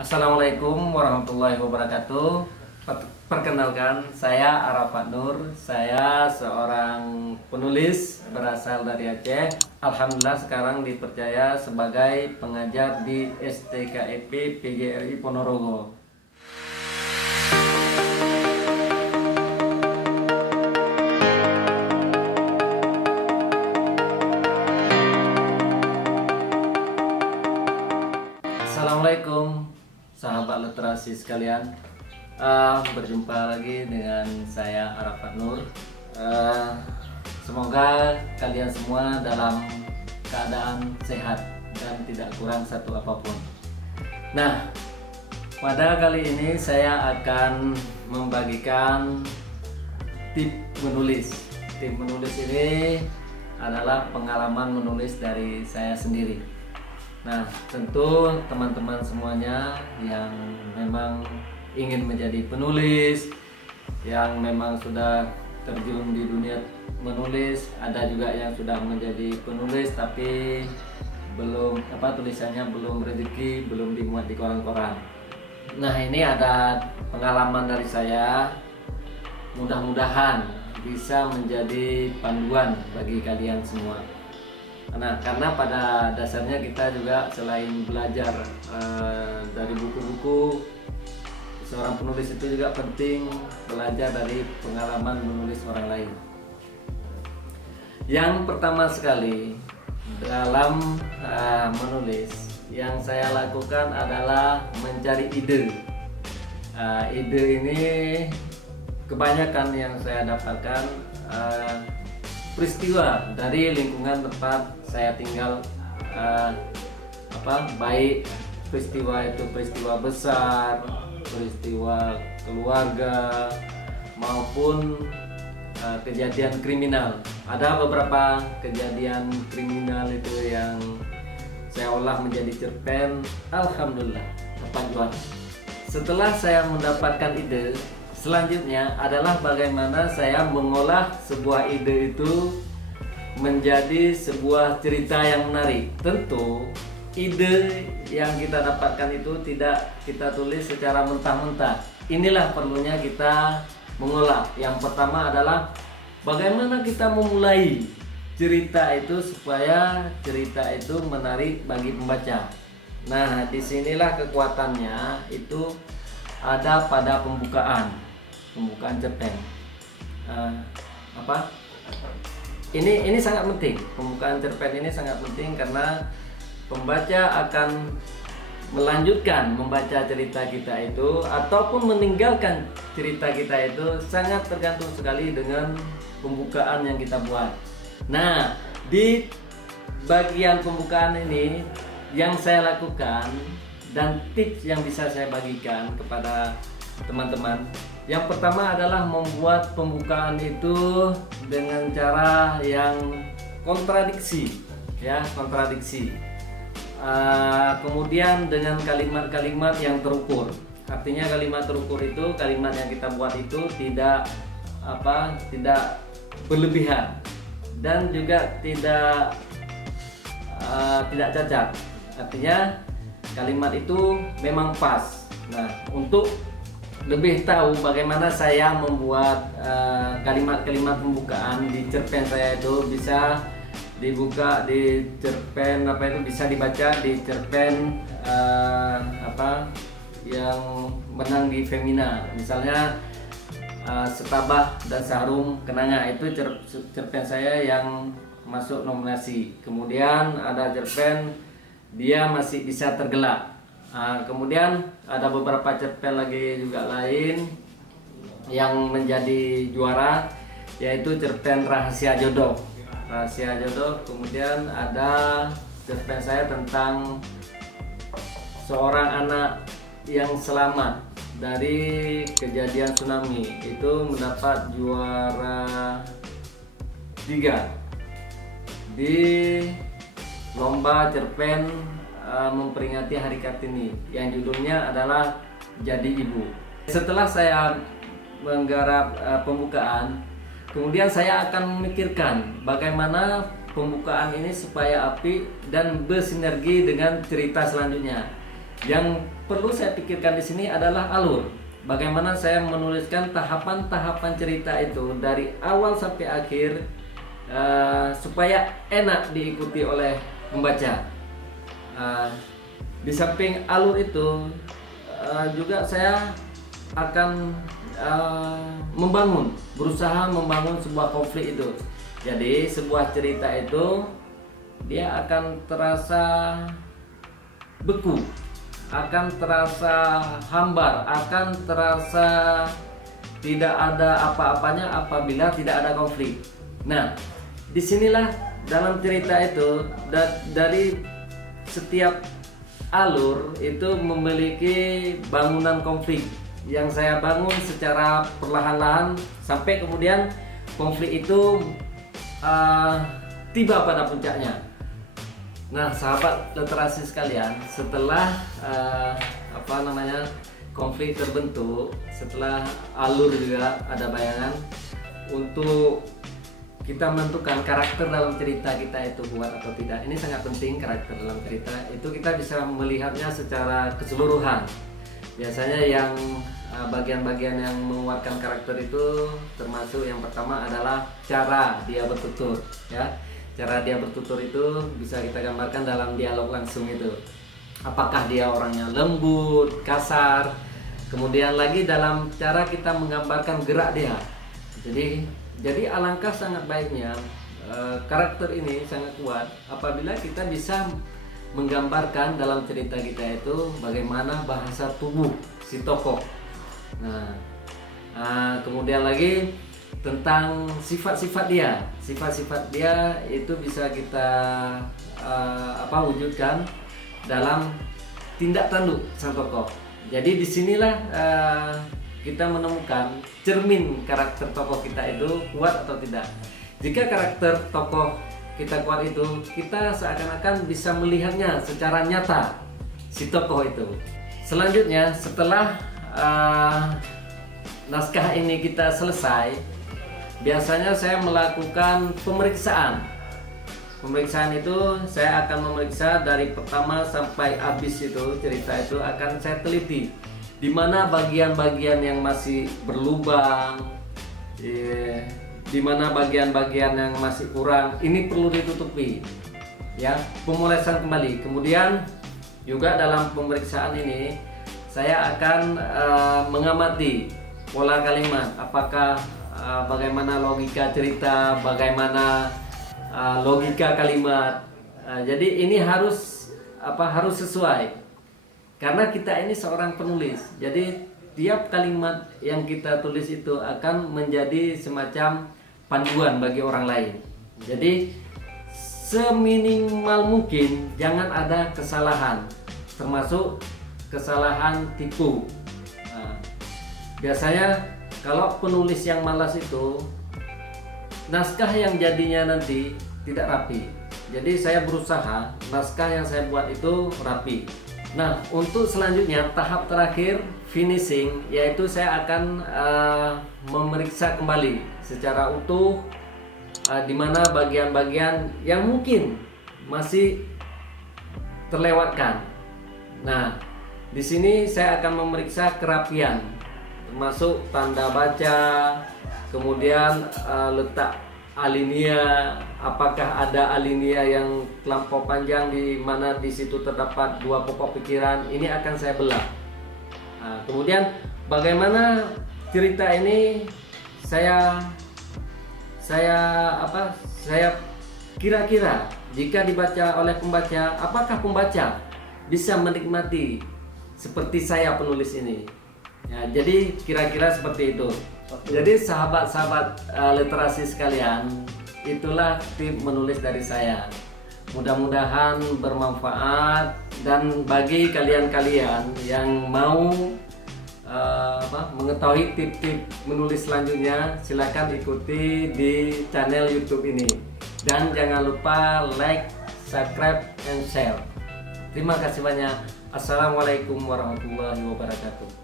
Assalamualaikum warahmatullahi wabarakatuh. Perkenalkan, saya Arafat Nur. Saya seorang penulis berasal dari Aceh. Alhamdulillah sekarang dipercaya sebagai pengajar di STKEP PGRI Ponorogo. Assalamualaikum sahabat literasi sekalian. Berjumpa lagi dengan saya Arafat Nur. Semoga kalian semua dalam keadaan sehat dan tidak kurang satu apapun. Nah, pada kali ini saya akan membagikan tip menulis. Tip menulis ini adalah pengalaman menulis dari saya sendiri. Nah, tentu teman-teman semuanya yang memang ingin menjadi penulis, yang memang sudah terjun di dunia menulis, ada juga yang sudah menjadi penulis tapi belum tulisannya belum rezeki, belum dimuat di koran-koran. Nah, ini ada pengalaman dari saya. Mudah-mudahan bisa menjadi panduan bagi kalian semua. Nah, karena pada dasarnya kita juga selain belajar dari buku-buku, seorang penulis itu juga penting belajar dari pengalaman menulis orang lain. Yang pertama sekali dalam menulis yang saya lakukan adalah mencari ide. Ide ini kebanyakan yang saya dapatkan peristiwa dari lingkungan tempat saya tinggal, baik peristiwa itu peristiwa besar, peristiwa keluarga maupun kejadian kriminal. Ada beberapa kejadian kriminal itu yang saya olah menjadi cerpen. Alhamdulillah dapat juara. Setelah saya mendapatkan ide, selanjutnya adalah bagaimana saya mengolah sebuah ide itu menjadi sebuah cerita yang menarik. Tentu ide yang kita dapatkan itu tidak kita tulis secara mentah-mentah. Inilah perlunya kita mengolah. Yang pertama adalah bagaimana kita memulai cerita itu supaya cerita itu menarik bagi pembaca. Nah, disinilah kekuatannya itu ada pada pembukaan cerpen. Ini sangat penting. Pembukaan cerpen ini sangat penting karena pembaca akan melanjutkan membaca cerita kita itu ataupun meninggalkan cerita kita itu sangat tergantung sekali dengan pembukaan yang kita buat. Nah, di bagian pembukaan ini yang saya lakukan dan tips yang bisa saya bagikan kepada teman-teman. Yang pertama adalah membuat pembukaan itu dengan cara yang kontradiksi, kemudian dengan kalimat-kalimat yang terukur. Artinya kalimat terukur itu kalimat yang kita buat itu tidak berlebihan dan juga tidak cacat. Artinya kalimat itu memang pas. Nah, untuk lebih tahu bagaimana saya membuat kalimat-kalimat pembukaan di cerpen saya itu bisa dibuka di cerpen bisa dibaca di cerpen yang menang di Femina, misalnya Setabah dan Seharum Kenanga, itu cerpen saya yang masuk nominasi. Kemudian ada cerpen Dia Masih Bisa Tergelak. Kemudian ada beberapa cerpen lagi juga lain yang menjadi juara, yaitu cerpen Rahasia Jodoh. Kemudian ada cerpen saya tentang seorang anak yang selamat dari kejadian tsunami, itu mendapat juara 3 di lomba cerpen memperingati Hari Kartini yang judulnya adalah Jadi Ibu. Setelah saya menggarap pembukaan, kemudian saya akan memikirkan bagaimana pembukaan ini supaya apik dan bersinergi dengan cerita selanjutnya. Yang perlu saya pikirkan di sini adalah alur. Bagaimana saya menuliskan tahapan-tahapan cerita itu dari awal sampai akhir supaya enak diikuti oleh pembaca. Di samping alur itu juga saya akan berusaha membangun sebuah konflik itu. Jadi sebuah cerita itu dia akan terasa beku, akan terasa hambar, akan terasa tidak ada apa-apanya apabila tidak ada konflik. Nah, disinilah dalam cerita itu dari setiap alur itu memiliki bangunan konflik yang saya bangun secara perlahan-lahan sampai kemudian konflik itu tiba pada puncaknya. Nah, sahabat literasi sekalian, setelah konflik terbentuk, setelah alur juga ada bayangan, untuk kita menentukan karakter dalam cerita kita itu kuat atau tidak. Ini sangat penting, karakter dalam cerita itu kita bisa melihatnya secara keseluruhan. Biasanya yang bagian-bagian yang menguatkan karakter itu termasuk yang pertama adalah cara dia bertutur, ya. Cara dia bertutur itu bisa kita gambarkan dalam dialog langsung itu. Apakah dia orangnya lembut, kasar. Kemudian lagi dalam cara kita menggambarkan gerak dia. Jadi alangkah sangat baiknya karakter ini sangat kuat apabila kita bisa menggambarkan dalam cerita kita itu bagaimana bahasa tubuh si tokoh. Nah, kemudian lagi tentang sifat-sifat dia. Sifat-sifat dia itu bisa kita wujudkan dalam tindak tanduk sang tokoh. Jadi disinilah kita menemukan cermin karakter tokoh kita itu kuat atau tidak. Jika karakter tokoh kita kuat itu, kita seakan-akan bisa melihatnya secara nyata si tokoh itu. Selanjutnya setelah naskah ini kita selesai, biasanya saya melakukan pemeriksaan. Pemeriksaan itu saya akan memeriksa dari pertama sampai habis itu, cerita itu akan saya teliti. Di mana bagian-bagian yang masih berlubang, di mana bagian-bagian yang masih kurang, ini perlu ditutupi. Ya, pemulesan kembali. Kemudian juga dalam pemeriksaan ini saya akan mengamati pola kalimat, apakah bagaimana logika cerita, bagaimana logika kalimat. Jadi ini harus sesuai, karena kita ini seorang penulis. Jadi tiap kalimat yang kita tulis itu akan menjadi semacam panduan bagi orang lain. Jadi seminimal mungkin jangan ada kesalahan, termasuk kesalahan tipu. Biasanya kalau penulis yang malas itu, naskah yang jadinya nanti tidak rapi. Jadi saya berusaha naskah yang saya buat itu rapi. Nah, untuk selanjutnya tahap terakhir finishing, yaitu saya akan memeriksa kembali secara utuh di mana bagian-bagian yang mungkin masih terlewatkan. Nah, di sini saya akan memeriksa kerapian, termasuk tanda baca, kemudian letak alinea, apakah ada alinea yang terlampau panjang di mana di situ terdapat dua pokok pikiran, ini akan saya belah. Nah, kemudian bagaimana cerita ini saya kira-kira jika dibaca oleh pembaca, apakah pembaca bisa menikmati seperti saya penulis ini. Ya, jadi kira-kira seperti itu. Jadi sahabat-sahabat literasi sekalian, itulah tip menulis dari saya. Mudah-mudahan bermanfaat, dan bagi kalian-kalian yang mau mengetahui tip-tip menulis selanjutnya, silakan ikuti di channel YouTube ini. Dan jangan lupa like, subscribe, and share. Terima kasih banyak. Assalamualaikum warahmatullahi wabarakatuh.